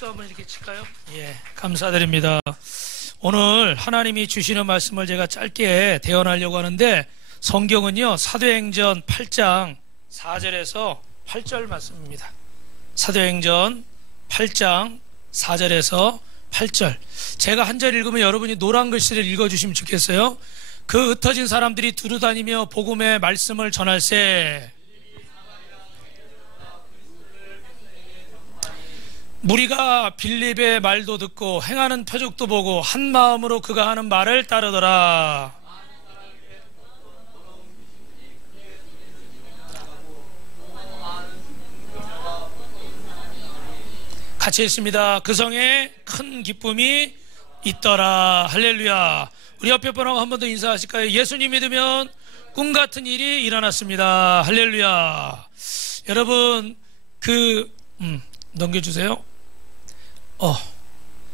박수 한번 이렇게 칠까요? 예, 감사드립니다. 오늘 하나님이 주시는 말씀을 제가 짧게 대언하려고 하는데, 성경은요 사도행전 8장 4절에서 8절 말씀입니다. 사도행전 8장 4절에서 8절. 제가 한 절 읽으면 여러분이 노란 글씨를 읽어주시면 좋겠어요. 그 흩어진 사람들이 두루다니며 복음의 말씀을 전할세. 무리가 빌립의 말도 듣고 행하는 표적도 보고 한 마음으로 그가 하는 말을 따르더라. 같이 했습니다. 그 성에 큰 기쁨이 있더라. 할렐루야. 우리 옆에 분하고 한 번 더 인사하실까요? 예수님 믿으면 꿈 같은 일이 일어났습니다. 할렐루야. 여러분 넘겨주세요.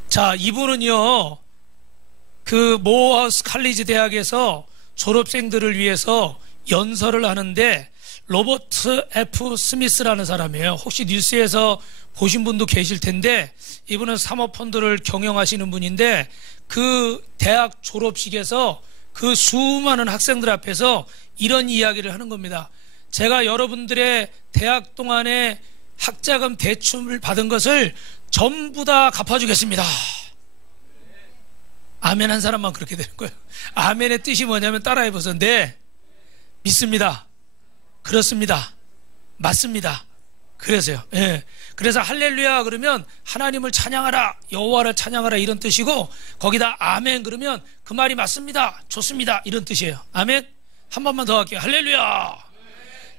자, 이분은요 그 모어하우스 칼리지 대학에서 졸업생들을 위해서 연설을 하는데, 로버트 F. 스미스라는 사람이에요. 혹시 뉴스에서 보신 분도 계실 텐데, 이분은 사모펀드를 경영하시는 분인데, 그 대학 졸업식에서 그 수많은 학생들 앞에서 이런 이야기를 하는 겁니다. 제가 여러분들의 대학 동안에 학자금 대출을 받은 것을 전부 다 갚아주겠습니다. 아멘 한 사람만 그렇게 되는 거예요. 아멘의 뜻이 뭐냐면 따라해보세요. 네, 믿습니다. 그렇습니다. 맞습니다. 그래서요. 예. 그래서 할렐루야 그러면 하나님을 찬양하라, 여호와를 찬양하라 이런 뜻이고, 거기다 아멘 그러면 그 말이 맞습니다, 좋습니다 이런 뜻이에요. 아멘. 한 번만 더 할게요. 할렐루야.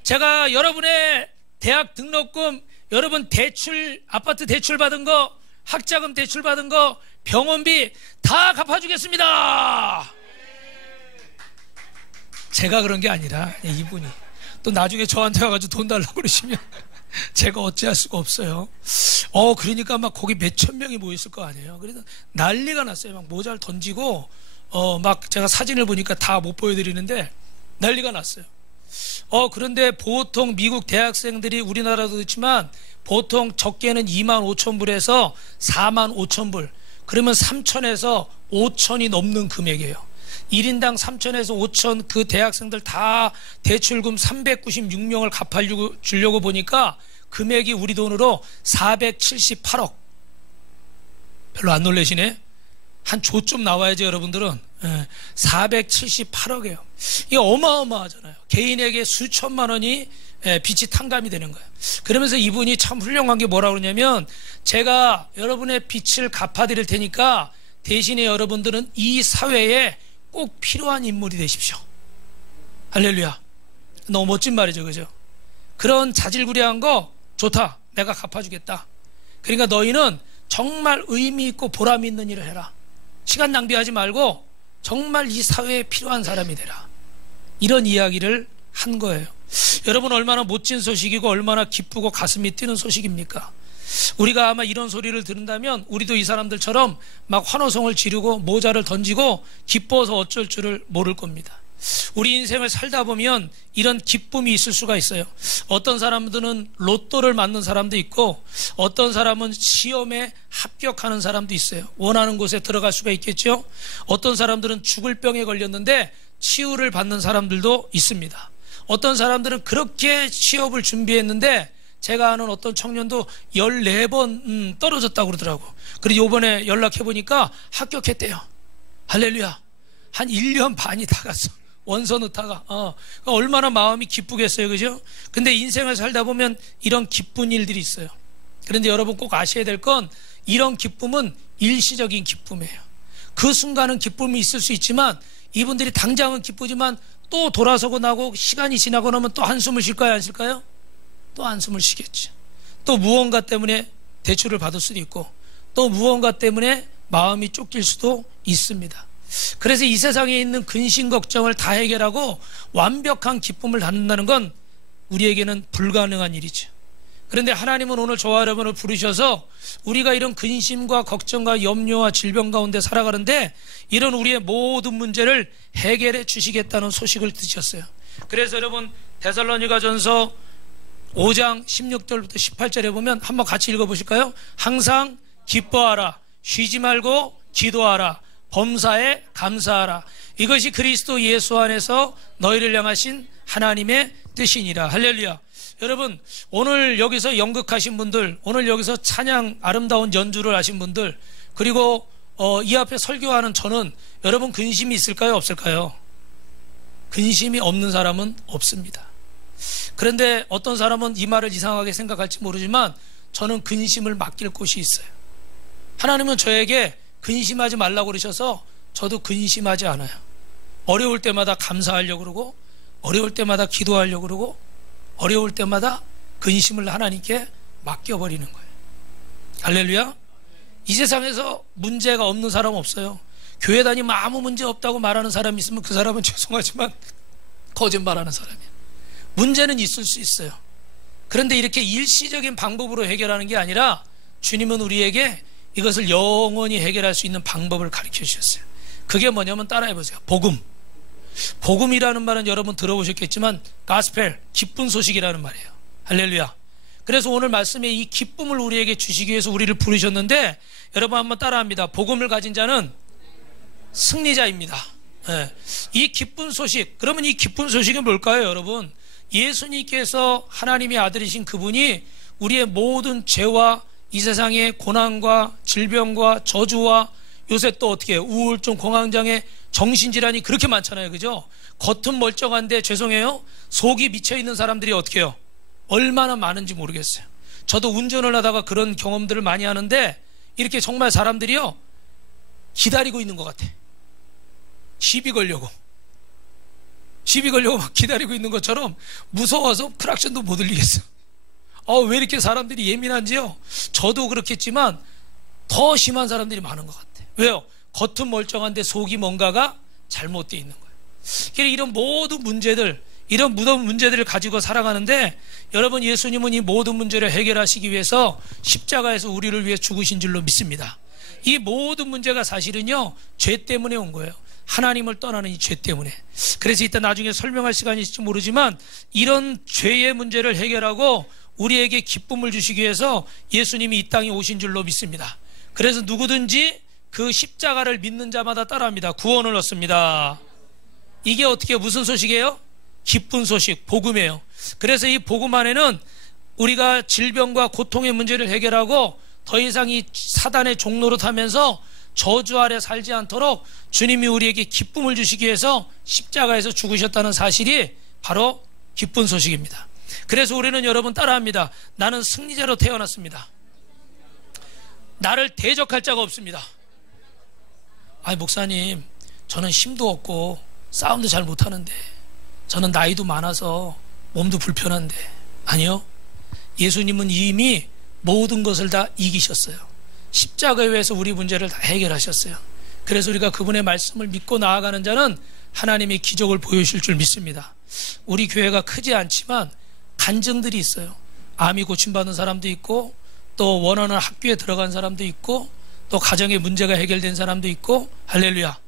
제가 여러분의 대학 등록금, 여러분 대출, 아파트 대출 받은 거, 학자금 대출 받은 거, 병원비 다 갚아주겠습니다. 제가 그런 게 아니라 이분이 또 나중에 저한테 와가지고 돈 달라고 그러시면 제가 어찌할 수가 없어요. 그러니까 막 거기 몇천 명이 모였을 거 아니에요. 그래서 난리가 났어요. 막 모자를 던지고 막 제가 사진을 보니까 다 못 보여드리는데 난리가 났어요. 그런데 보통 미국 대학생들이, 우리나라도 그렇지만 보통 적게는 25,000불에서 45,000불, 그러면 3,000에서 5,000이 넘는 금액이에요. 1인당 3,000에서 5,000, 그 대학생들 다 대출금 396명을 갚아주려고 보니까 금액이 우리 돈으로 478억. 별로 안 놀라시네? 한 조좀 나와야지 여러분들은. 478억이에요. 이게 어마어마하잖아요. 개인에게 수천만 원이 빚이 탕감이 되는 거예요. 그러면서 이분이 참 훌륭한 게 뭐라고 그러냐면, 제가 여러분의 빚을 갚아드릴 테니까 대신에 여러분들은 이 사회에 꼭 필요한 인물이 되십시오. 할렐루야. 너무 멋진 말이죠, 그죠? 그런 자질구레한 거 좋다, 내가 갚아주겠다. 그러니까 너희는 정말 의미 있고 보람 있는 일을 해라. 시간 낭비하지 말고 정말 이 사회에 필요한 사람이 되라. 이런 이야기를 한 거예요. 여러분, 얼마나 멋진 소식이고 얼마나 기쁘고 가슴이 뛰는 소식입니까? 우리가 아마 이런 소리를 들은다면 우리도 이 사람들처럼 막 환호성을 지르고 모자를 던지고 기뻐서 어쩔 줄을 모를 겁니다. 우리 인생을 살다 보면 이런 기쁨이 있을 수가 있어요. 어떤 사람들은 로또를 맞는 사람도 있고, 어떤 사람은 시험에 합격하는 사람도 있어요. 원하는 곳에 들어갈 수가 있겠죠. 어떤 사람들은 죽을 병에 걸렸는데 치유를 받는 사람들도 있습니다. 어떤 사람들은 그렇게 취업을 준비했는데, 제가 아는 어떤 청년도 14번 떨어졌다고 그러더라고. 그리고 요번에 연락해보니까 합격했대요. 할렐루야. 한 1년 반이 다 갔어. 원서 넣다가. 얼마나 마음이 기쁘겠어요, 그죠? 근데 인생을 살다 보면 이런 기쁜 일들이 있어요. 그런데 여러분 꼭 아셔야 될 건, 이런 기쁨은 일시적인 기쁨이에요. 그 순간은 기쁨이 있을 수 있지만, 이분들이 당장은 기쁘지만 또 돌아서고 나고 시간이 지나고 나면 또 한숨을 쉴까요, 안 쉴까요? 또 한숨을 쉬겠죠. 또 무언가 때문에 대출을 받을 수도 있고, 또 무언가 때문에 마음이 쫓길 수도 있습니다. 그래서 이 세상에 있는 근심 걱정을 다 해결하고 완벽한 기쁨을 갖는다는 건 우리에게는 불가능한 일이죠. 그런데 하나님은 오늘 저와 여러분을 부르셔서 우리가 이런 근심과 걱정과 염려와 질병 가운데 살아가는데, 이런 우리의 모든 문제를 해결해 주시겠다는 소식을 드셨어요. 그래서 여러분, 데살로니가전서 5장 16절부터 18절에 보면 한번 같이 읽어보실까요? 항상 기뻐하라. 쉬지 말고 기도하라. 범사에 감사하라. 이것이 그리스도 예수 안에서 너희를 향하신 하나님의 뜻이니라. 할렐루야. 여러분, 오늘 여기서 연극하신 분들, 오늘 여기서 찬양 아름다운 연주를 하신 분들, 그리고 이 앞에 설교하는 저는 여러분 근심이 있을까요? 없을까요? 근심이 없는 사람은 없습니다. 그런데 어떤 사람은 이 말을 이상하게 생각할지 모르지만 저는 근심을 맡길 곳이 있어요. 하나님은 저에게 근심하지 말라고 그러셔서 저도 근심하지 않아요. 어려울 때마다 감사하려고 그러고, 어려울 때마다 기도하려고 그러고, 어려울 때마다 근심을 하나님께 맡겨버리는 거예요. 할렐루야. 이 세상에서 문제가 없는 사람 없어요. 교회 다니면 아무 문제 없다고 말하는 사람이 있으면 그 사람은 죄송하지만 거짓말하는 사람이에요. 문제는 있을 수 있어요. 그런데 이렇게 일시적인 방법으로 해결하는 게 아니라 주님은 우리에게 이것을 영원히 해결할 수 있는 방법을 가르쳐 주셨어요. 그게 뭐냐면 따라해 보세요. 복음. 복음이라는 말은 여러분 들어보셨겠지만 가스펠, 기쁜 소식이라는 말이에요. 할렐루야. 그래서 오늘 말씀에 이 기쁨을 우리에게 주시기 위해서 우리를 부르셨는데, 여러분 한번 따라합니다. 복음을 가진 자는 승리자입니다. 네. 이 기쁜 소식, 그러면 이 기쁜 소식은 뭘까요, 여러분? 예수님께서 하나님의 아들이신 그분이 우리의 모든 죄와 이 세상의 고난과 질병과 저주와 요새 또 어떻게 해요? 우울증, 공황장애, 정신질환이 그렇게 많잖아요. 그죠? 겉은 멀쩡한데 죄송해요, 속이 미쳐있는 사람들이 어떻게 해요? 얼마나 많은지 모르겠어요. 저도 운전을 하다가 그런 경험들을 많이 하는데 이렇게 정말 사람들이요 기다리고 있는 것 같아. 시비 걸려고 막 기다리고 있는 것처럼 무서워서 크락션도 못 들리겠어. 왜 이렇게 사람들이 예민한지요? 저도 그렇겠지만 더 심한 사람들이 많은 것 같아. 왜요? 겉은 멀쩡한데 속이 뭔가가 잘못되어 있는 거예요. 그래서 이런 모든 문제들, 이런 무덤 문제들을 가지고 살아가는데, 여러분 예수님은 이 모든 문제를 해결하시기 위해서 십자가에서 우리를 위해 죽으신 줄로 믿습니다. 이 모든 문제가 사실은요 죄 때문에 온 거예요. 하나님을 떠나는 이 죄 때문에. 그래서 이따 나중에 설명할 시간이 있을지 모르지만 이런 죄의 문제를 해결하고 우리에게 기쁨을 주시기 위해서 예수님이 이 땅에 오신 줄로 믿습니다. 그래서 누구든지 그 십자가를 믿는 자마다 따라합니다. 구원을 얻습니다. 이게 어떻게 무슨 소식이에요? 기쁜 소식, 복음이에요. 그래서 이 복음 안에는 우리가 질병과 고통의 문제를 해결하고 더 이상 이 사단의 종로로 타면서 저주 아래 살지 않도록 주님이 우리에게 기쁨을 주시기 위해서 십자가에서 죽으셨다는 사실이 바로 기쁜 소식입니다. 그래서 우리는 여러분 따라합니다. 나는 승리자로 태어났습니다. 나를 대적할 자가 없습니다. 목사님, 저는 힘도 없고 싸움도 잘 못하는데, 저는 나이도 많아서 몸도 불편한데. 아니요, 예수님은 이미 모든 것을 다 이기셨어요. 십자가에 의해서 우리 문제를 다 해결하셨어요. 그래서 우리가 그분의 말씀을 믿고 나아가는 자는 하나님의 기적을 보여주실 줄 믿습니다. 우리 교회가 크지 않지만 간증들이 있어요. 암이 고침받은 사람도 있고, 또 원하는 학교에 들어간 사람도 있고, 또 가정의 문제가 해결된 사람도 있고. 할렐루야.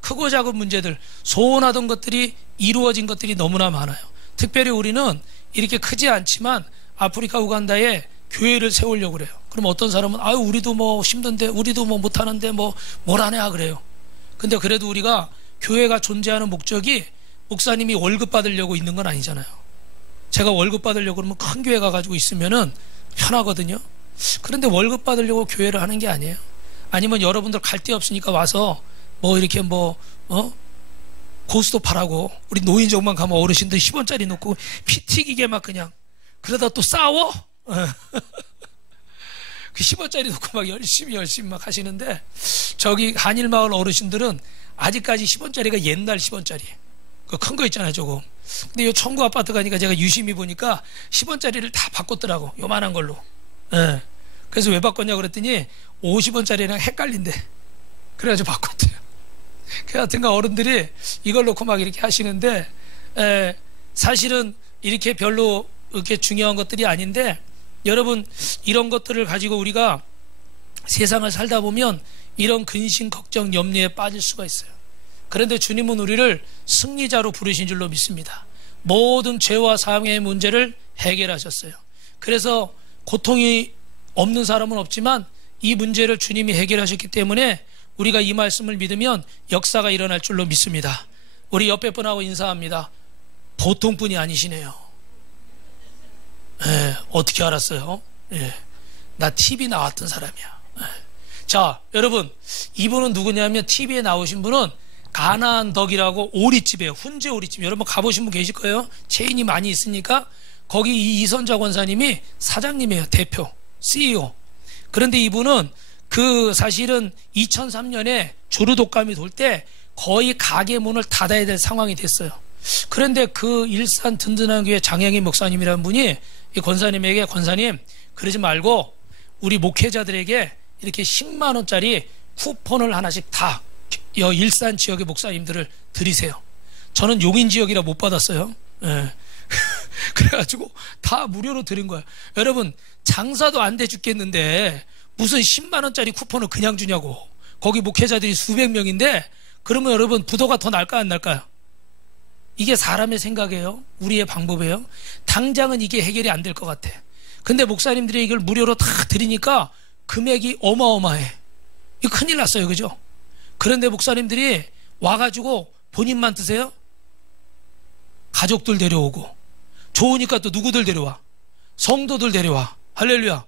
크고 작은 문제들, 소원하던 것들이 이루어진 것들이 너무나 많아요. 특별히 우리는 이렇게 크지 않지만 아프리카 우간다에 교회를 세우려고 그래요. 그럼 어떤 사람은 우리도 뭐 힘든데, 우리도 뭐 못하는데 뭘 안 해 그래요. 근데 그래도 우리가 교회가 존재하는 목적이 목사님이 월급 받으려고 있는 건 아니잖아요. 제가 월급 받으려고 그러면 큰 교회 가가지고 있으면은 편하거든요. 그런데 월급 받으려고 교회를 하는 게 아니에요. 아니면 여러분들 갈 데 없으니까 와서 이렇게 고스톱 하라고, 우리 노인정만 가면 어르신들 10원짜리 놓고 피 튀기게 막 그냥, 그러다 또 싸워? 그 10원짜리 놓고 막 열심히 막 하시는데, 저기 한일마을 어르신들은 아직까지 10원짜리가 옛날 10원짜리예요. 그 큰 거 있잖아요, 조금. 근데 이 청구 아파트 가니까 제가 유심히 보니까 10원짜리를 다 바꿨더라고, 요만한 걸로. 그래서 왜 바꿨냐 그랬더니 50원짜리랑 헷갈린대. 그래가지고 바꿨대요. 하여튼간 어른들이 이걸 놓고 막 이렇게 하시는데, 사실은 이렇게 별로 이렇게 중요한 것들이 아닌데, 여러분 이런 것들을 가지고 우리가 세상을 살다 보면 이런 근심, 걱정, 염려에 빠질 수가 있어요. 그런데 주님은 우리를 승리자로 부르신 줄로 믿습니다. 모든 죄와 사망의 문제를 해결하셨어요. 그래서 고통이 없는 사람은 없지만 이 문제를 주님이 해결하셨기 때문에 우리가 이 말씀을 믿으면 역사가 일어날 줄로 믿습니다. 우리 옆에 분하고 인사합니다. 보통 분이 아니시네요. 예, 어떻게 알았어요? 예, 나 TV 나왔던 사람이야. 예. 자, 여러분, 이분은 누구냐면 TV에 나오신 분은 가나안 덕이라고 오리집이에요. 훈제 오리집. 여러분 가보신 분 계실 거예요. 체인이 많이 있으니까 거기 이 이선자 권사님이 사장님이에요. 대표, CEO. 그런데 이분은 사실은 2003년에 주루독감이 돌 때 거의 가게 문을 닫아야 될 상황이 됐어요. 그런데 그 일산 든든한 교회 장영희 목사님이라는 분이 이 권사님에게, 권사님 그러지 말고 우리 목회자들에게 이렇게 10만 원짜리 쿠폰을 하나씩 다 일산 지역의 목사님들을 드리세요. 저는 용인 지역이라 못 받았어요. 예. 그래가지고 다 무료로 드린 거야. 여러분, 장사도 안 돼 죽겠는데 무슨 10만 원짜리 쿠폰을 그냥 주냐고. 거기 목회자들이 수백 명인데, 그러면 여러분 부도가 더 날까 안 날까요? 이게 사람의 생각이에요? 우리의 방법이에요? 당장은 이게 해결이 안 될 것 같아. 근데 목사님들이 이걸 무료로 다 드리니까 금액이 어마어마해. 이거 큰일 났어요. 그죠? 그런데 목사님들이 와가지고 본인만 드세요? 가족들 데려오고, 좋으니까 또 누구들 데려와? 성도들 데려와. 할렐루야.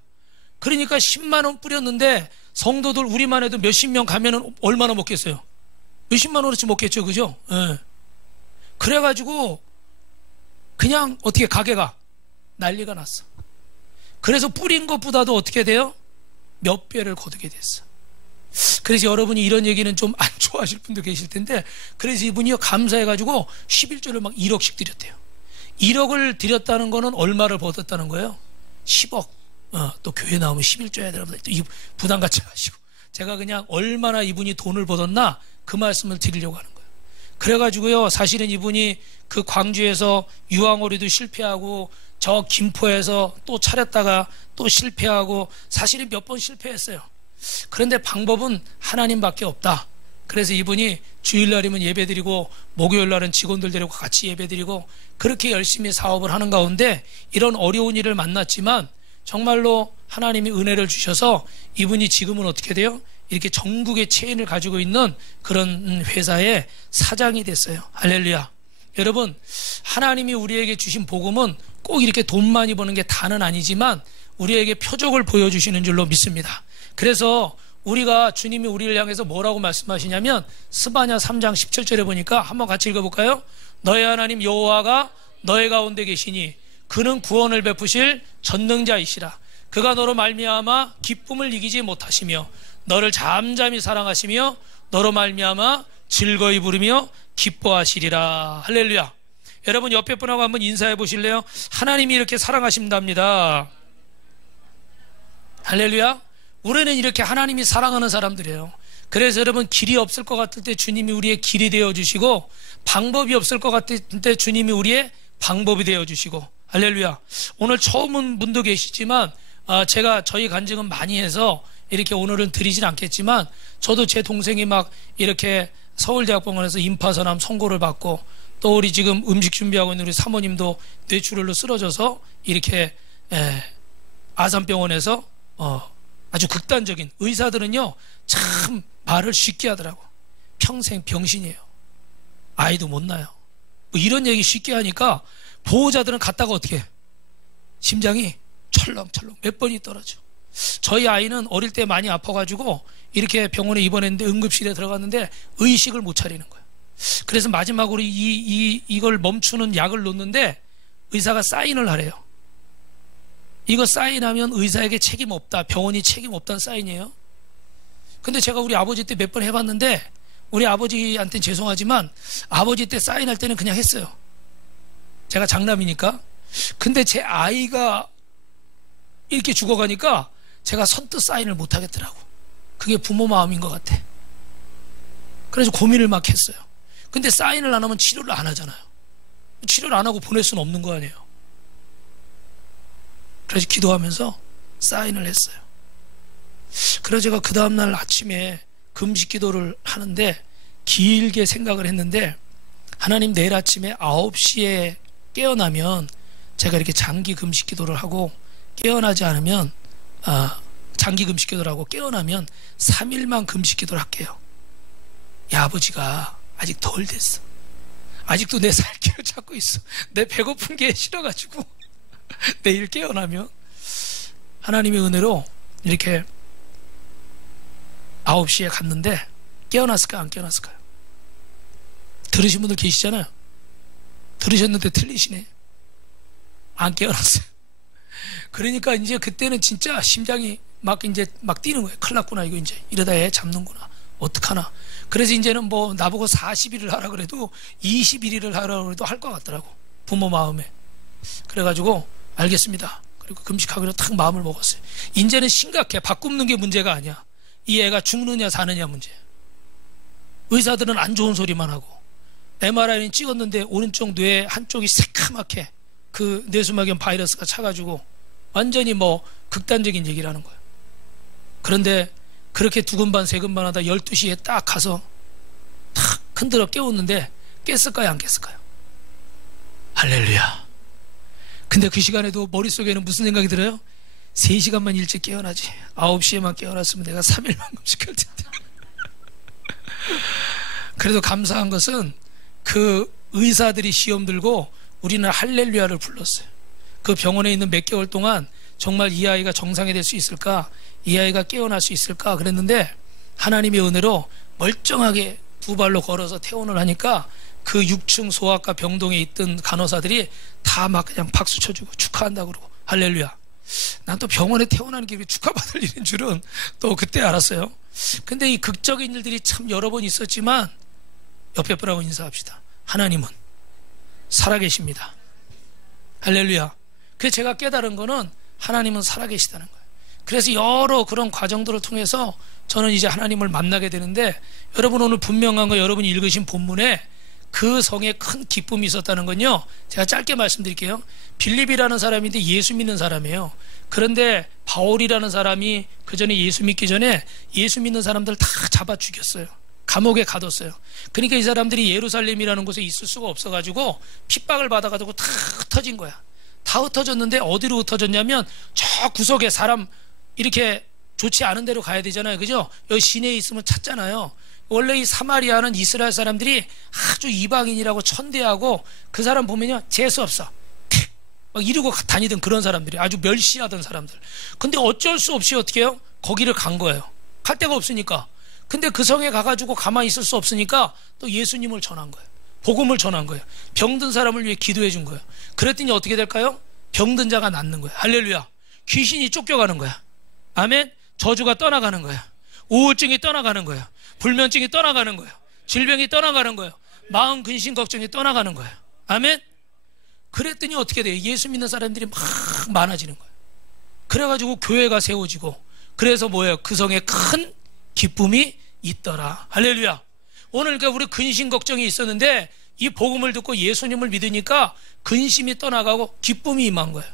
그러니까 10만 원 뿌렸는데 성도들 우리만 해도 몇십 명 가면은 얼마나 먹겠어요? 몇십만 원어치 먹겠죠. 그죠? 예. 그래가지고 그냥 어떻게 가게가 난리가 났어. 그래서 뿌린 것보다도 어떻게 돼요? 몇 배를 거두게 됐어. 그래서 여러분이 이런 얘기는 좀 안 좋아하실 분도 계실 텐데, 그래서 이분이 감사해가지고 11조를 막 1억씩 드렸대요. 1억을 드렸다는 거는 얼마를 벌었다는 거예요? 10억. 또 교회 나오면 11조 해야 되나 보다. 또 부담 갖지 마시고. 제가 그냥 얼마나 이분이 돈을 벌었나 그 말씀을 드리려고 하는 거예요. 그래가지고요, 사실은 이분이 그 광주에서 유황오리도 실패하고, 저 김포에서 또 차렸다가 또 실패하고, 사실은 몇 번 실패했어요. 그런데 방법은 하나님밖에 없다. 그래서 이분이 주일날이면 예배드리고, 목요일날은 직원들 데리고 같이 예배드리고, 그렇게 열심히 사업을 하는 가운데 이런 어려운 일을 만났지만 정말로 하나님이 은혜를 주셔서 이분이 지금은 어떻게 돼요? 이렇게 전국의 체인을 가지고 있는 그런 회사의 사장이 됐어요. 할렐루야. 여러분, 하나님이 우리에게 주신 복음은 꼭 이렇게 돈 많이 버는 게 다는 아니지만 우리에게 표적을 보여주시는 줄로 믿습니다. 그래서 우리가, 주님이 우리를 향해서 뭐라고 말씀하시냐면 스바냐 3장 17절에 보니까 한번 같이 읽어볼까요? 너의 하나님 여호와가 너의 가운데 계시니 그는 구원을 베푸실 전능자이시라. 그가 너로 말미암아 기쁨을 이기지 못하시며 너를 잠잠히 사랑하시며 너로 말미암아 즐거이 부르며 기뻐하시리라. 할렐루야. 여러분 옆에 분하고 한번 인사해 보실래요? 하나님이 이렇게 사랑하신답니다. 할렐루야. 우리는 이렇게 하나님이 사랑하는 사람들이에요. 그래서 여러분, 길이 없을 것 같을 때 주님이 우리의 길이 되어주시고, 방법이 없을 것 같을 때 주님이 우리의 방법이 되어주시고, 할렐루야. 오늘 처음 온 분도 계시지만 제가 저희 간증은 많이 해서 이렇게 오늘은 드리진 않겠지만, 저도 제 동생이 막 이렇게 서울대학병원에서 임파선암 선고를 받고, 또 우리 지금 음식 준비하고 있는 우리 사모님도 뇌출혈로 쓰러져서 이렇게 아산병원에서 아주 극단적인, 의사들은요 참 말을 쉽게 하더라고. 평생 병신이에요. 아이도 못 낳아요. 뭐 이런 얘기 쉽게 하니까 보호자들은 갔다가 어떻게 해? 심장이 철렁철렁 몇 번이 떨어져. 저희 아이는 어릴 때 많이 아파가지고 이렇게 병원에 입원했는데 응급실에 들어갔는데 의식을 못 차리는 거예요. 그래서 마지막으로 이걸 멈추는 약을 놓는데 의사가 사인을 하래요. 이거 사인하면 의사에게 책임 없다, 병원이 책임 없다는 사인이에요. 근데 제가 우리 아버지 때 몇 번 해봤는데, 우리 아버지한테는 죄송하지만 아버지 때 사인할 때는 그냥 했어요. 제가 장남이니까. 근데 제 아이가 이렇게 죽어가니까 제가 선뜻 사인을 못 하겠더라고. 그게 부모 마음인 것 같아. 그래서 고민을 막 했어요. 근데 사인을 안 하면 치료를 안 하잖아요. 치료를 안 하고 보낼 수는 없는 거 아니에요. 그래서 기도하면서 사인을 했어요. 그래서 제가 그 다음날 아침에 금식 기도를 하는데 길게 생각을 했는데, 하나님 내일 아침에 9시에 깨어나면 제가 이렇게 장기 금식 기도를 하고, 깨어나지 않으면 장기 금식 기도를 하고 깨어나면 3일만 금식 기도를 할게요. 야, 아버지가 아직 덜 됐어. 아직도 내 살기를 찾고 있어. 내 배고픈 게 싫어가지고 내일 깨어나면 하나님의 은혜로 이렇게 9시에 갔는데 깨어났을까요? 안 깨어났을까요? 들으신 분들 계시잖아요. 들으셨는데 틀리시네. 안 깨어났어요. 그러니까 이제 그때는 진짜 심장이 막 이제 막 뛰는 거예요. 큰일 났구나. 이거 이제 이러다 애 잡는구나. 어떡하나. 그래서 이제는 뭐 나보고 40일을 하라 그래도 21일을 하라 그래도 할 것 같더라고. 부모 마음에. 그래가지고 알겠습니다. 그리고 금식하기로 탁 마음을 먹었어요. 이제는 심각해. 밥 굶는 게 문제가 아니야. 이 애가 죽느냐 사느냐 문제야. 의사들은 안 좋은 소리만 하고 MRI는 찍었는데 오른쪽 뇌 한쪽이 새카맣게 그 뇌수막염 바이러스가 차가지고 완전히 뭐 극단적인 얘기를 하는 거야. 그런데 그렇게 두근반 세근반 하다 12시에 딱 가서 탁 흔들어 깨웠는데 깼을까요? 안 깼을까요? 할렐루야. 근데 그 시간에도 머릿속에는 무슨 생각이 들어요? 3시간만 일찍 깨어나지. 9시에만 깨어났으면 내가 3일만 금식할 텐데. 그래도 감사한 것은 그 의사들이 시험 들고 우리는 할렐루야를 불렀어요. 그 병원에 있는 몇 개월 동안 정말 이 아이가 정상이 될 수 있을까? 이 아이가 깨어날 수 있을까? 그랬는데 하나님의 은혜로 멀쩡하게 2발로 걸어서 퇴원을 하니까 그 6층 소아과 병동에 있던 간호사들이 다 막 그냥 박수 쳐주고 축하한다 그러고 할렐루야. 난 또 병원에 퇴원하는 게 축하받을 일인 줄은 또 그때 알았어요. 근데 이 극적인 일들이 참 여러 번 있었지만 옆에 분하고 인사합시다. 하나님은 살아계십니다. 할렐루야. 그래서 제가 깨달은 거는 하나님은 살아계시다는 거예요. 그래서 여러 그런 과정들을 통해서 저는 이제 하나님을 만나게 되는데, 여러분 오늘 분명한 거 여러분이 읽으신 본문에 그 성에 큰 기쁨이 있었다는 건요, 제가 짧게 말씀드릴게요. 빌립이라는 사람인데 예수 믿는 사람이에요. 그런데 바울이라는 사람이 그 전에 예수 믿기 전에 예수 믿는 사람들 다 잡아 죽였어요. 감옥에 가뒀어요. 그러니까 이 사람들이 예루살렘이라는 곳에 있을 수가 없어가지고 핍박을 받아가지고 다 흩어진 거야. 다 흩어졌는데 어디로 흩어졌냐면 저 구석에 사람 이렇게 좋지 않은 데로 가야 되잖아요. 그죠? 여기 시내에 있으면 찾잖아요. 원래 이 사마리아는 이스라엘 사람들이 아주 이방인이라고 천대하고 그 사람 보면요 재수없어 막 이러고 다니던 그런 사람들이, 아주 멸시하던 사람들. 근데 어쩔 수 없이 어떻게 해요? 거기를 간 거예요. 갈 데가 없으니까. 근데 그 성에 가가지고 가만히 있을 수 없으니까 또 예수님을 전한 거예요. 복음을 전한 거예요. 병든 사람을 위해 기도해 준 거예요. 그랬더니 어떻게 될까요? 병든 자가 낫는 거예요. 할렐루야. 귀신이 쫓겨가는 거야. 아멘. 저주가 떠나가는 거야. 우울증이 떠나가는 거야. 불면증이 떠나가는 거예요. 질병이 떠나가는 거예요. 마음 근심 걱정이 떠나가는 거예요. 아멘. 그랬더니 어떻게 돼요? 예수 믿는 사람들이 막 많아지는 거예요. 그래가지고 교회가 세워지고, 그래서 뭐예요? 그 성에 큰 기쁨이 있더라. 할렐루야. 오늘 그러니까 우리 근심 걱정이 있었는데 이 복음을 듣고 예수님을 믿으니까 근심이 떠나가고 기쁨이 임한 거예요.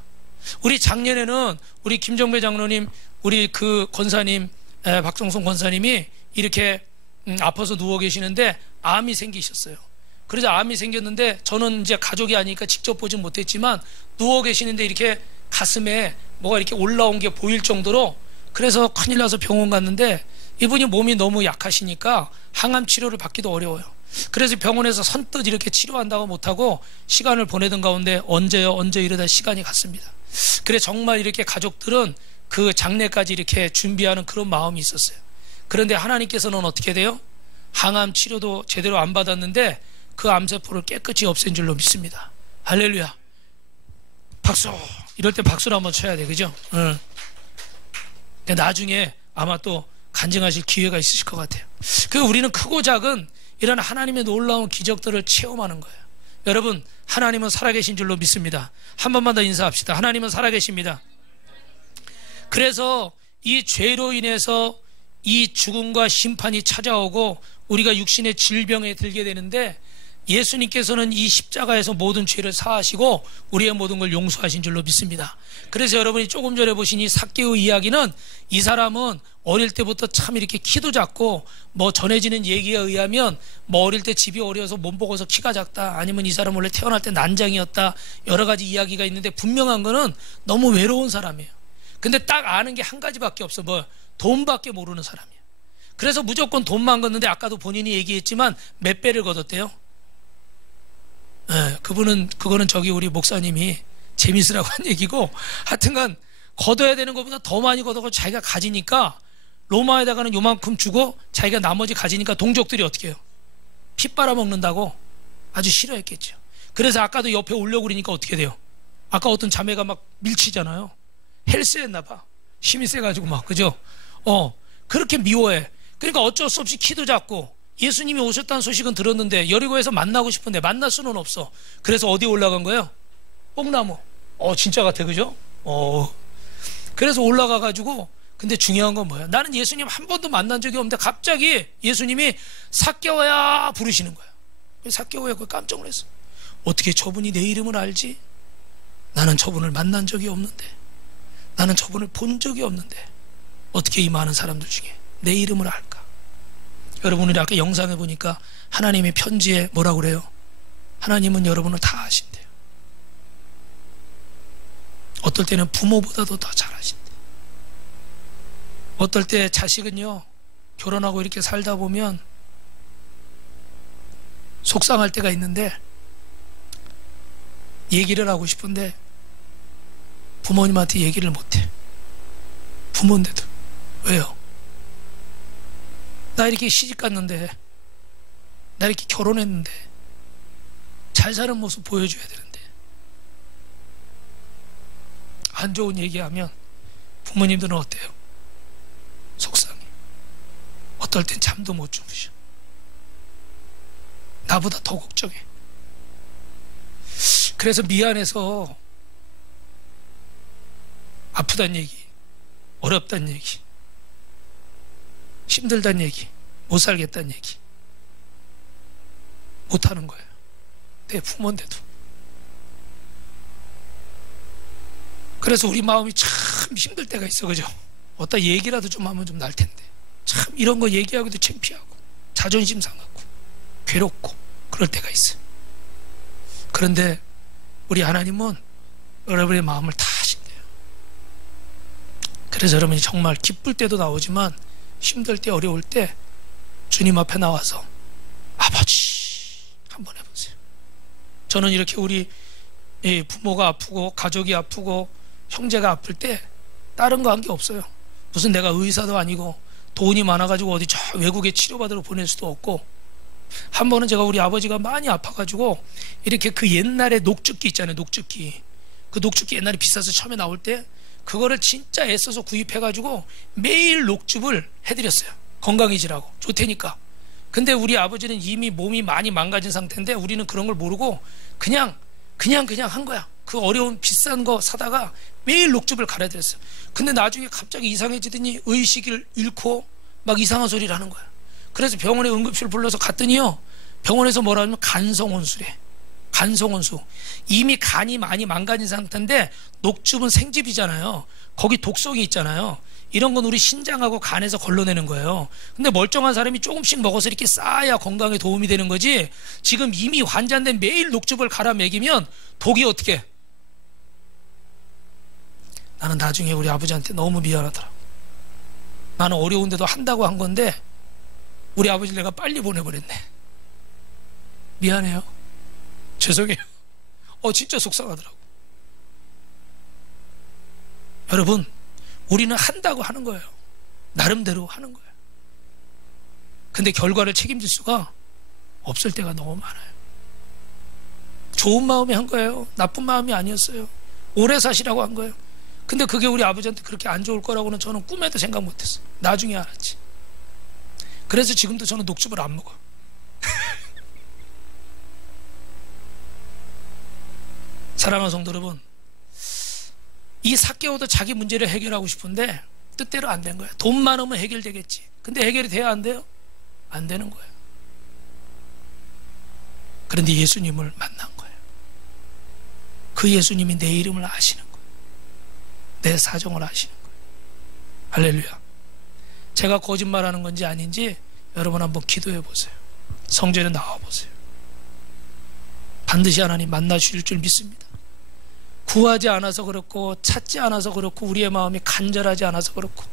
우리 작년에는 우리 김정배 장로님, 우리 그 권사님, 박정성 권사님이 이렇게 아파서 누워 계시는데 암이 생기셨어요. 그래서 암이 생겼는데 저는 이제 가족이 아니니까 직접 보진 못했지만 누워 계시는데 이렇게 가슴에 뭐가 이렇게 올라온 게 보일 정도로, 그래서 큰일 나서 병원 갔는데 이분이 몸이 너무 약하시니까 항암 치료를 받기도 어려워요. 그래서 병원에서 선뜻 이렇게 치료한다고 못하고 시간을 보내던 가운데 언제요 언제 이러다 시간이 갔습니다. 그래 정말 이렇게 가족들은 그 장례까지 이렇게 준비하는 그런 마음이 있었어요. 그런데 하나님께서는 어떻게 돼요? 항암 치료도 제대로 안 받았는데 그 암세포를 깨끗이 없앤 줄로 믿습니다. 할렐루야. 박수. 이럴 때 박수를 한번 쳐야 돼. 그죠? 응. 나중에 아마 또 간증하실 기회가 있으실 것 같아요. 그 우리는 크고 작은 이런 하나님의 놀라운 기적들을 체험하는 거예요. 여러분, 하나님은 살아계신 줄로 믿습니다. 한 번만 더 인사합시다. 하나님은 살아계십니다. 그래서 이 죄로 인해서 이 죽음과 심판이 찾아오고 우리가 육신의 질병에 들게 되는데, 예수님께서는 이 십자가에서 모든 죄를 사하시고 우리의 모든 걸 용서하신 줄로 믿습니다. 그래서 여러분이 조금 전에 보신 이 삭개의 이야기는, 이 사람은 어릴 때부터 참 이렇게 키도 작고, 뭐 전해지는 얘기에 의하면 뭐 어릴 때 집이 어려서 몸보고서 키가 작다, 아니면 이 사람 원래 태어날 때 난장이었다, 여러 가지 이야기가 있는데 분명한 거는 너무 외로운 사람이에요. 근데 딱 아는 게 한 가지밖에 없어. 뭐 돈밖에 모르는 사람이야. 그래서 무조건 돈만 걷는데 아까도 본인이 얘기했지만 몇 배를 걷었대요. 그거는 저기 우리 목사님이 재밌으라고 한 얘기고, 하여튼간 걷어야 되는 것보다 더 많이 걷어서 자기가 가지니까 로마에다가는 요만큼 주고 자기가 나머지 가지니까 동족들이 어떻게 해요? 피 빨아먹는다고 아주 싫어했겠죠. 그래서 아까도 옆에 오려고 그러니까 어떻게 돼요? 아까 어떤 자매가 막 밀치잖아요. 헬스했나 봐. 힘이 세가지고 막, 그죠? 그렇게 미워해. 그러니까 어쩔 수 없이 키도 작고, 예수님이 오셨다는 소식은 들었는데 여리고에서 만나고 싶은데 만날 수는 없어. 그래서 어디 올라간 거예요? 뽕나무. 진짜 같아, 그죠? 그래서 올라가가지고, 근데 중요한 건 뭐야? 나는 예수님 한 번도 만난 적이 없는데 갑자기 예수님이 삭개오야 부르시는 거야. 삭개오야 그 깜짝 놀랐어. 어떻게 저분이 내 이름을 알지? 나는 저분을 만난 적이 없는데, 나는 저분을 본 적이 없는데 어떻게 이 많은 사람들 중에 내 이름을 알까? 여러분이 아까 영상에 보니까 하나님의 편지에 뭐라고 그래요? 하나님은 여러분을 다 아신대요. 어떨 때는 부모보다도 더 잘 아신대요. 어떨 때 자식은요, 결혼하고 이렇게 살다 보면 속상할 때가 있는데 얘기를 하고 싶은데 부모님한테 얘기를 못해. 부모인데도. 왜요? 나 이렇게 시집 갔는데, 나 이렇게 결혼했는데 잘 사는 모습 보여줘야 되는데, 안 좋은 얘기하면 부모님들은 어때요? 속상해. 어떨 땐 잠도 못 주무셔. 나보다 더 걱정해. 그래서 미안해서 아프단 얘기, 어렵단 얘기, 힘들단 얘기, 못 살겠단 얘기 못하는 거예요. 내 부모인데도. 그래서 우리 마음이 참 힘들 때가 있어, 그죠? 어따 얘기라도 좀 하면 좀 날 텐데, 참 이런 거 얘기하기도 창피하고 자존심 상하고 괴롭고 그럴 때가 있어요. 그런데 우리 하나님은 여러분의 마음을 다 아신대요. 그래서 여러분이 정말 기쁠 때도 나오지만 힘들 때, 어려울 때 주님 앞에 나와서 아버지 한번 해보세요. 저는 이렇게 우리 부모가 아프고 가족이 아프고 형제가 아플 때 다른 거 한 게 없어요. 무슨 내가 의사도 아니고 돈이 많아가지고 어디 저 외국에 치료받으러 보낼 수도 없고, 한 번은 제가 우리 아버지가 많이 아파가지고 이렇게 그 옛날에 녹즙기 있잖아요. 녹즙기. 그 녹즙기 옛날에 비싸서 처음에 나올 때 그거를 진짜 애써서 구입해가지고 매일 녹즙을 해드렸어요. 건강해지라고. 좋다니까. 근데 우리 아버지는 이미 몸이 많이 망가진 상태인데 우리는 그런 걸 모르고 그냥 한 거야. 그 어려운 비싼 거 사다가 매일 녹즙을 갈아드렸어요. 근데 나중에 갑자기 이상해지더니 의식을 잃고 막 이상한 소리를 하는 거야. 그래서 병원에 응급실 불러서 갔더니요, 병원에서 뭐라 하면 간성혼수래. 간성혼수. 이미 간이 많이 망가진 상태인데 녹즙은 생즙이잖아요. 거기 독성이 있잖아요. 이런 건 우리 신장하고 간에서 걸러내는 거예요. 근데 멀쩡한 사람이 조금씩 먹어서 이렇게 쌓아야 건강에 도움이 되는 거지, 지금 이미 환자인데 매일 녹즙을 갈아 먹이면 독이 어떻게. 나는 나중에 우리 아버지한테 너무 미안하더라고. 나는 어려운데도 한다고 한 건데 우리 아버지를 내가 빨리 보내버렸네. 미안해요. 죄송해요. 진짜 속상하더라고. 여러분, 우리는 한다고 하는 거예요. 나름대로 하는 거예요. 근데 결과를 책임질 수가 없을 때가 너무 많아요. 좋은 마음에 한 거예요. 나쁜 마음이 아니었어요. 오래 사시라고 한 거예요. 근데 그게 우리 아버지한테 그렇게 안 좋을 거라고는 저는 꿈에도 생각 못했어요. 나중에 알았지. 그래서 지금도 저는 녹즙을 안 먹어. 사랑하는 성도 여러분, 이 삭개오도 자기 문제를 해결하고 싶은데 뜻대로 안 된 거야. 돈 많으면 해결되겠지. 근데 해결이 돼야 안 돼요? 안 되는 거예요. 그런데 예수님을 만난 거예요. 그 예수님이 내 이름을 아시는 거예요. 내 사정을 아시는 거예요. 할렐루야. 제가 거짓말하는 건지 아닌지 여러분 한번 기도해 보세요. 성전에 나와 보세요. 반드시 하나님 만나 주실 줄 믿습니다. 구하지 않아서 그렇고 찾지 않아서 그렇고 우리의 마음이 간절하지 않아서 그렇고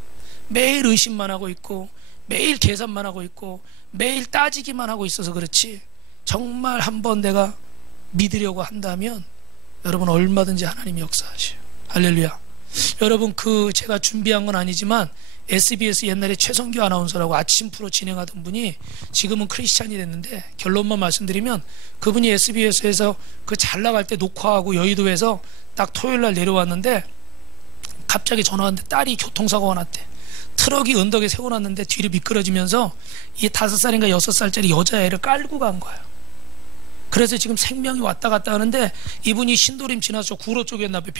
매일 의심만 하고 있고 매일 계산만 하고 있고 매일 따지기만 하고 있어서 그렇지, 정말 한번 내가 믿으려고 한다면 여러분 얼마든지 하나님이 역사하셔요. 할렐루야. 여러분 제가 준비한 건 아니지만 SBS 옛날에 최성규 아나운서라고 아침 프로 진행하던 분이 지금은 크리스찬이 됐는데, 결론만 말씀드리면 그분이 SBS에서 잘 나갈 때 녹화하고 여의도에서 딱 토요일날 내려왔는데 갑자기 전화 왔는데 딸이 교통사고가 났대. 트럭이 언덕에 세워놨는데 뒤로 미끄러지면서 이 5살인가 6살짜리 여자애를 깔고 간 거예요. 그래서 지금 생명이 왔다 갔다 하는데, 이분이 신도림 지나서 구로 쪽이었나 봐요.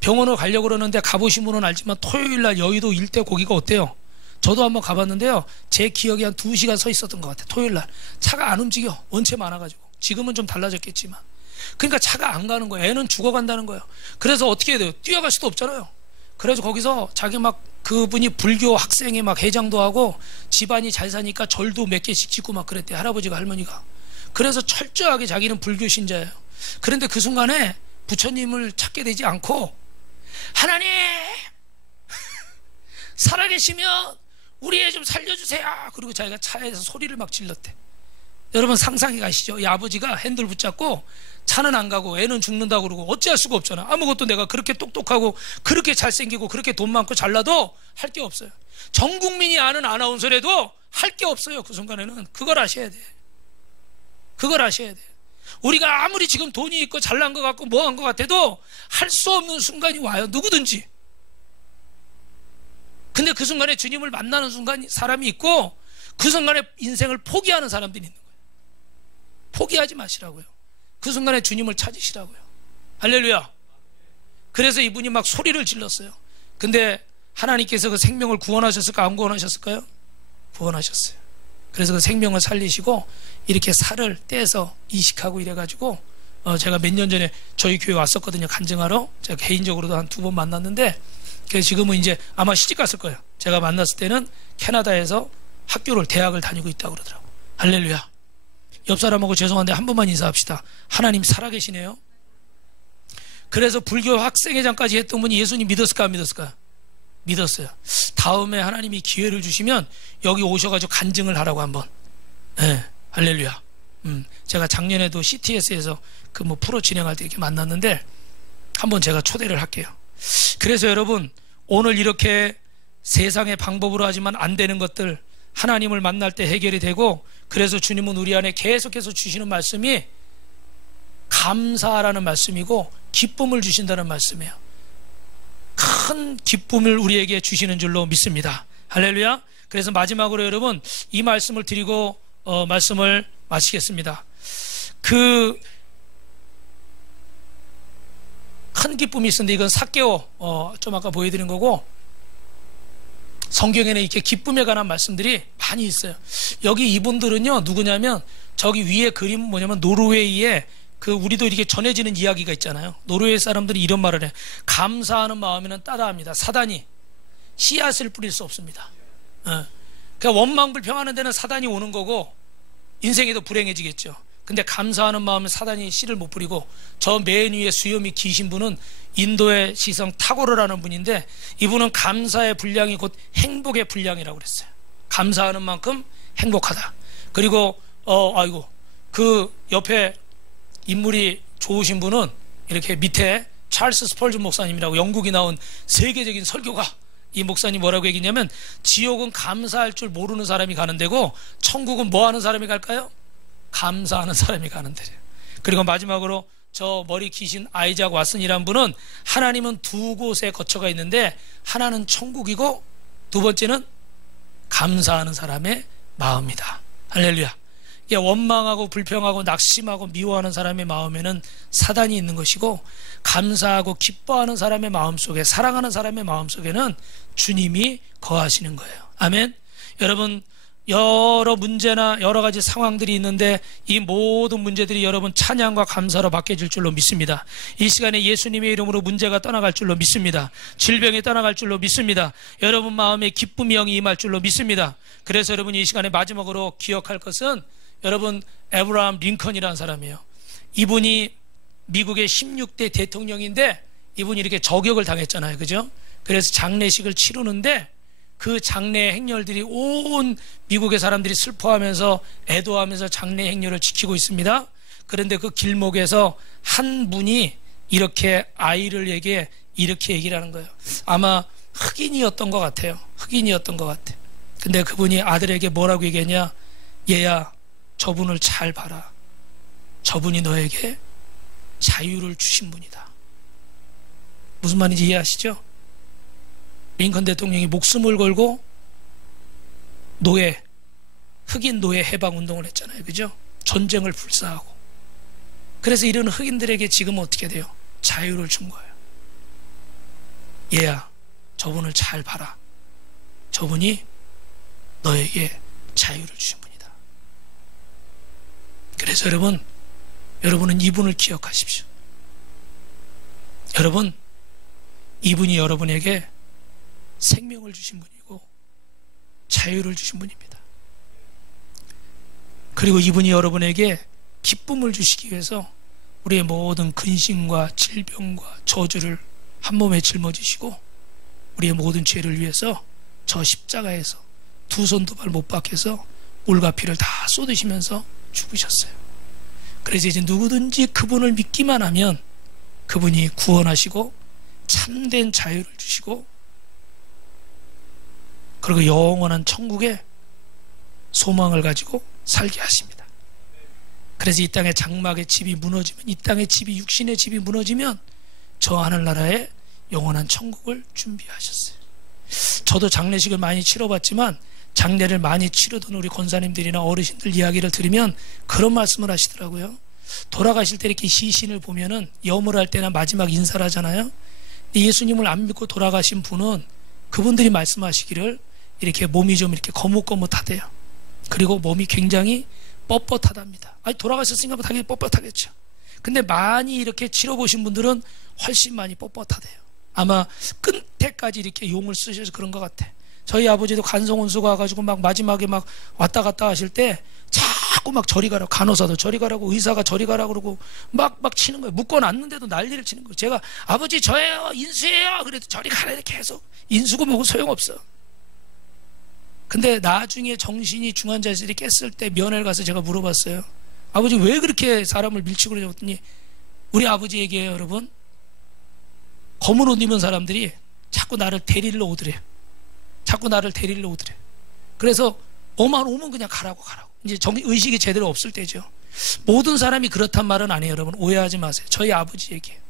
병원을 가려고 그러는데 가보신 분은 알지만 토요일날 여의도 일대 거기가 어때요? 저도 한번 가봤는데요, 제 기억에 한 2시간 서 있었던 것 같아요. 토요일날 차가 안 움직여. 원체 많아가지고. 지금은 좀 달라졌겠지만, 그러니까 차가 안 가는 거예요. 애는 죽어간다는 거예요. 그래서 어떻게 해야 돼요? 뛰어갈 수도 없잖아요. 그래서 거기서 자기 그분이 불교 학생회 회장도 하고 집안이 잘 사니까 절도 몇 개씩 짓고 그랬대, 할아버지가 할머니가. 그래서 철저하게 자기는 불교 신자예요. 그런데 그 순간에 부처님을 찾게 되지 않고, 하나님 살아계시면 우리 애 좀 살려주세요. 그리고 자기가 차에서 소리를 질렀대. 여러분 상상이 가시죠? 이 아버지가 핸들 붙잡고 차는 안 가고 애는 죽는다고 그러고 어찌할 수가 없잖아. 아무것도 내가 그렇게 똑똑하고 그렇게 잘생기고 그렇게 돈 많고 잘나도 할 게 없어요. 전 국민이 아는 아나운서라도 할 게 없어요. 그 순간에는 그걸 아셔야 돼. 그걸 아셔야 돼. 우리가 아무리 지금 돈이 있고 잘난 것 같고 뭐 한 것 같아도 할 수 없는 순간이 와요. 누구든지. 근데 그 순간에 주님을 만나는 순간 사람이 있고, 그 순간에 인생을 포기하는 사람들이 있는 거예요. 포기하지 마시라고요. 그 순간에 주님을 찾으시라고요. 할렐루야. 그래서 이분이 소리를 질렀어요. 근데 하나님께서 그 생명을 구원하셨을까 안 구원하셨을까요? 구원하셨어요. 그래서 그 생명을 살리시고 이렇게 살을 떼서 이식하고 이래가지고 제가 몇 년 전에 저희 교회 왔었거든요. 간증하러. 제가 개인적으로도 한 2번 만났는데, 그래서 지금은 이제 아마 시집 갔을 거예요. 제가 만났을 때는 캐나다에서 대학을 다니고 있다고 그러더라고요. 할렐루야. 옆 사람하고 죄송한데 한 번만 인사합시다. 하나님 살아계시네요. 그래서 불교 학생회장까지 했던 분이 예수님 믿었을까 안 믿었을까요? 믿었어요. 다음에 하나님이 기회를 주시면 여기 오셔가지고 간증을 하라고 한번. 네, 할렐루야. 제가 작년에도 CTS에서 프로 진행할 때 이렇게 만났는데 한번 제가 초대를 할게요. 그래서 여러분, 오늘 이렇게 세상의 방법으로 하지만 안 되는 것들 하나님을 만날 때 해결이 되고, 그래서 주님은 우리 안에 계속해서 주시는 말씀이 감사하라는 말씀이고 기쁨을 주신다는 말씀이에요. 큰 기쁨을 우리에게 주시는 줄로 믿습니다. 할렐루야. 그래서 마지막으로 여러분 이 말씀을 드리고 말씀을 마치겠습니다. 큰 기쁨이 있었는데, 이건 삭개오 좀 아까 보여드린 거고, 성경에는 이렇게 기쁨에 관한 말씀들이 많이 있어요. 여기 이분들은요 누구냐면, 저기 위에 그림 뭐냐면 노르웨이에 우리도 이렇게 전해지는 이야기가 있잖아요. 노르웨이 사람들이 이런 말을 해. 감사하는 마음에는 따라합니다. 사단이 씨앗을 뿌릴 수 없습니다. 그러니까 원망불평하는 데는 사단이 오는 거고 인생이 더 불행해지겠죠. 근데 감사하는 마음은 사단이 씨를 못 뿌리고, 저 맨 위에 수염이 기신 분은 인도의 시성 타고르라는 분인데, 이분은 감사의 분량이 곧 행복의 분량이라고 그랬어요. 감사하는 만큼 행복하다. 그리고 그 옆에 인물이 좋으신 분은 이렇게 밑에 찰스 스펄전 목사님이라고 영국이 나온 세계적인 설교가, 이 목사님 뭐라고 얘기냐면, 지옥은 감사할 줄 모르는 사람이 가는 데고 천국은 뭐 하는 사람이 갈까요? 감사하는 사람이 가는 데래요. 그리고 마지막으로 저 머리 기신 아이작 왓슨이란 분은, 하나님은 2곳에 거처가 있는데 하나는 천국이고 두 번째는 감사하는 사람의 마음이다. 할렐루야. 원망하고 불평하고 낙심하고 미워하는 사람의 마음에는 사단이 있는 것이고, 감사하고 기뻐하는 사람의 마음속에, 사랑하는 사람의 마음속에는 주님이 거하시는 거예요. 아멘. 여러분, 여러 문제나 여러 가지 상황들이 있는데 이 모든 문제들이 여러분 찬양과 감사로 바뀌어질 줄로 믿습니다. 이 시간에 예수님의 이름으로 문제가 떠나갈 줄로 믿습니다. 질병이 떠나갈 줄로 믿습니다. 여러분 마음에 기쁨이 영이 임할 줄로 믿습니다. 그래서 여러분이 이 시간에 마지막으로 기억할 것은, 여러분 에브라함 링컨이라는 사람이에요. 이분이 미국의 16대 대통령인데 이분이 이렇게 저격을 당했잖아요. 그죠? 그래서 장례식을 치르는데 그 장례 행렬들이 온 미국의 사람들이 슬퍼하면서 애도하면서 장례 행렬을 지키고 있습니다. 그런데 그 길목에서 한 분이 이렇게 아이를에게 이렇게 얘기를 하는 거예요. 아마 흑인이었던 것 같아요. 흑인이었던 것 같아. 근데 그분이 아들에게 뭐라고 얘기했냐? 얘야, 저분을 잘 봐라. 저분이 너에게 자유를 주신 분이다. 무슨 말인지 이해하시죠? 링컨 대통령이 목숨을 걸고 흑인 노예 해방 운동을 했잖아요. 그죠? 전쟁을 불사하고. 그래서 이런 흑인들에게 지금 어떻게 돼요? 자유를 준 거예요. 얘야, 저분을 잘 봐라. 저분이 너에게 자유를 주신 분이다. 그래서 여러분은 이분을 기억하십시오. 여러분, 이분이 여러분에게 생명을 주신 분이고 자유를 주신 분입니다. 그리고 이분이 여러분에게 기쁨을 주시기 위해서 우리의 모든 근심과 질병과 저주를 한 몸에 짊어지시고 우리의 모든 죄를 위해서 저 십자가에서 두 손 두 발 못 박혀서 물과 피를 다 쏟으시면서 죽으셨어요. 그래서 이제 누구든지 그분을 믿기만 하면 그분이 구원하시고 참된 자유를 주시고 그리고 영원한 천국에 소망을 가지고 살게 하십니다. 그래서 이 땅의 장막의 집이 무너지면, 이 땅의 집이, 육신의 집이 무너지면 저 하늘나라에 영원한 천국을 준비하셨어요. 저도 장례식을 많이 치러봤지만 장례를 많이 치르던 우리 권사님들이나 어르신들 이야기를 들으면 그런 말씀을 하시더라고요. 돌아가실 때 이렇게 시신을 보면은 염을 할 때나 마지막 인사를 하잖아요. 예수님을 안 믿고 돌아가신 분은 그분들이 말씀하시기를 이렇게 몸이 좀 이렇게 거뭇거뭇하대요. 그리고 몸이 굉장히 뻣뻣하답니다. 아니, 돌아가셨으니까 당연히 뻣뻣하겠죠. 근데 많이 이렇게 치러보신 분들은 훨씬 많이 뻣뻣하대요. 아마 끝에까지 이렇게 용을 쓰셔서 그런 것 같아. 저희 아버지도 간성원수가 와가지고 막 마지막에 막 왔다 갔다 하실 때 자꾸 막 저리 가라고, 간호사도 저리 가라고, 의사가 저리 가라고 그러고 막 치는 거예요. 묶어놨는데도 난리를 치는 거예요. 제가 아버지 저예요, 인수예요. 그래도 저리 가라 이렇게 계속. 인수고 뭐고 소용없어. 근데 나중에 정신이 중환자실에 깼을 때 면회를 가서 제가 물어봤어요. 아버지 왜 그렇게 사람을 밀치고 그러냐고 했더니 우리 아버지 얘기해요. 여러분, 검은 옷 입은 사람들이 자꾸 나를 데리러 오더래요. 자꾸 나를 데리러 오더래요. 그래서 오만 오면 그냥 가라고. 이제 의식이 제대로 없을 때죠. 모든 사람이 그렇단 말은 아니에요. 여러분 오해하지 마세요. 저희 아버지 얘기예요.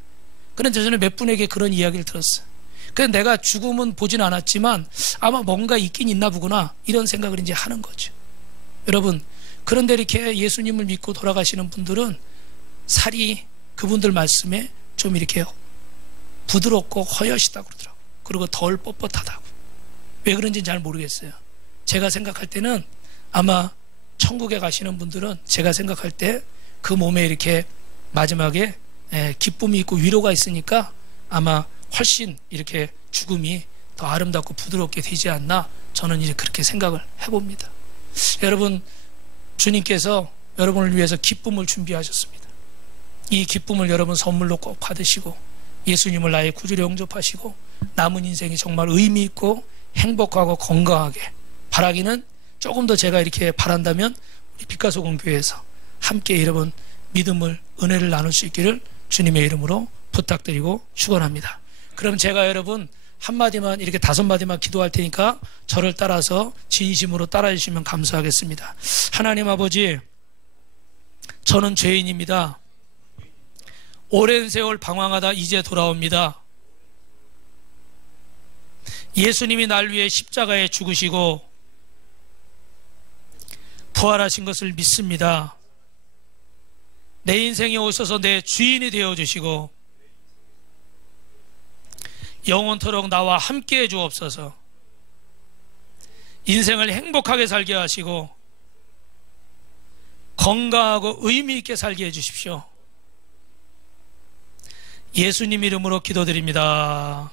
그런데 저는 몇 분에게 그런 이야기를 들었어요. 그래서 내가 죽음은 보진 않았지만 아마 뭔가 있긴 있나 보구나, 이런 생각을 이제 하는 거죠. 여러분, 그런데 이렇게 예수님을 믿고 돌아가시는 분들은 살이 그분들 말씀에 좀 이렇게 부드럽고 허여시다고 그러더라고요. 그리고 덜 뻣뻣하다고. 왜 그런지는 잘 모르겠어요. 제가 생각할 때는 아마 천국에 가시는 분들은 제가 생각할 때 그 몸에 이렇게 마지막에 기쁨이 있고 위로가 있으니까 아마 훨씬 이렇게 죽음이 더 아름답고 부드럽게 되지 않나, 저는 이제 그렇게 생각을 해봅니다. 여러분, 주님께서 여러분을 위해서 기쁨을 준비하셨습니다. 이 기쁨을 여러분 선물로 꼭 받으시고 예수님을 나의 구주로 영접하시고 남은 인생이 정말 의미 있고 행복하고 건강하게 바라기는, 조금 더 제가 이렇게 바란다면 우리 빛과소금교회에서 함께 여러분 믿음을, 은혜를 나눌 수 있기를 주님의 이름으로 부탁드리고 축원합니다. 그럼 제가 여러분 한마디만, 이렇게 5마디만 기도할 테니까 저를 따라서 진심으로 따라해 주시면 감사하겠습니다. 하나님 아버지, 저는 죄인입니다. 오랜 세월 방황하다 이제 돌아옵니다. 예수님이 날 위해 십자가에 죽으시고 부활하신 것을 믿습니다. 내 인생에 오셔서 내 주인이 되어주시고 영원토록 나와 함께해 주옵소서. 인생을 행복하게 살게 하시고 건강하고 의미 있게 살게 해주십시오. 예수님 이름으로 기도드립니다.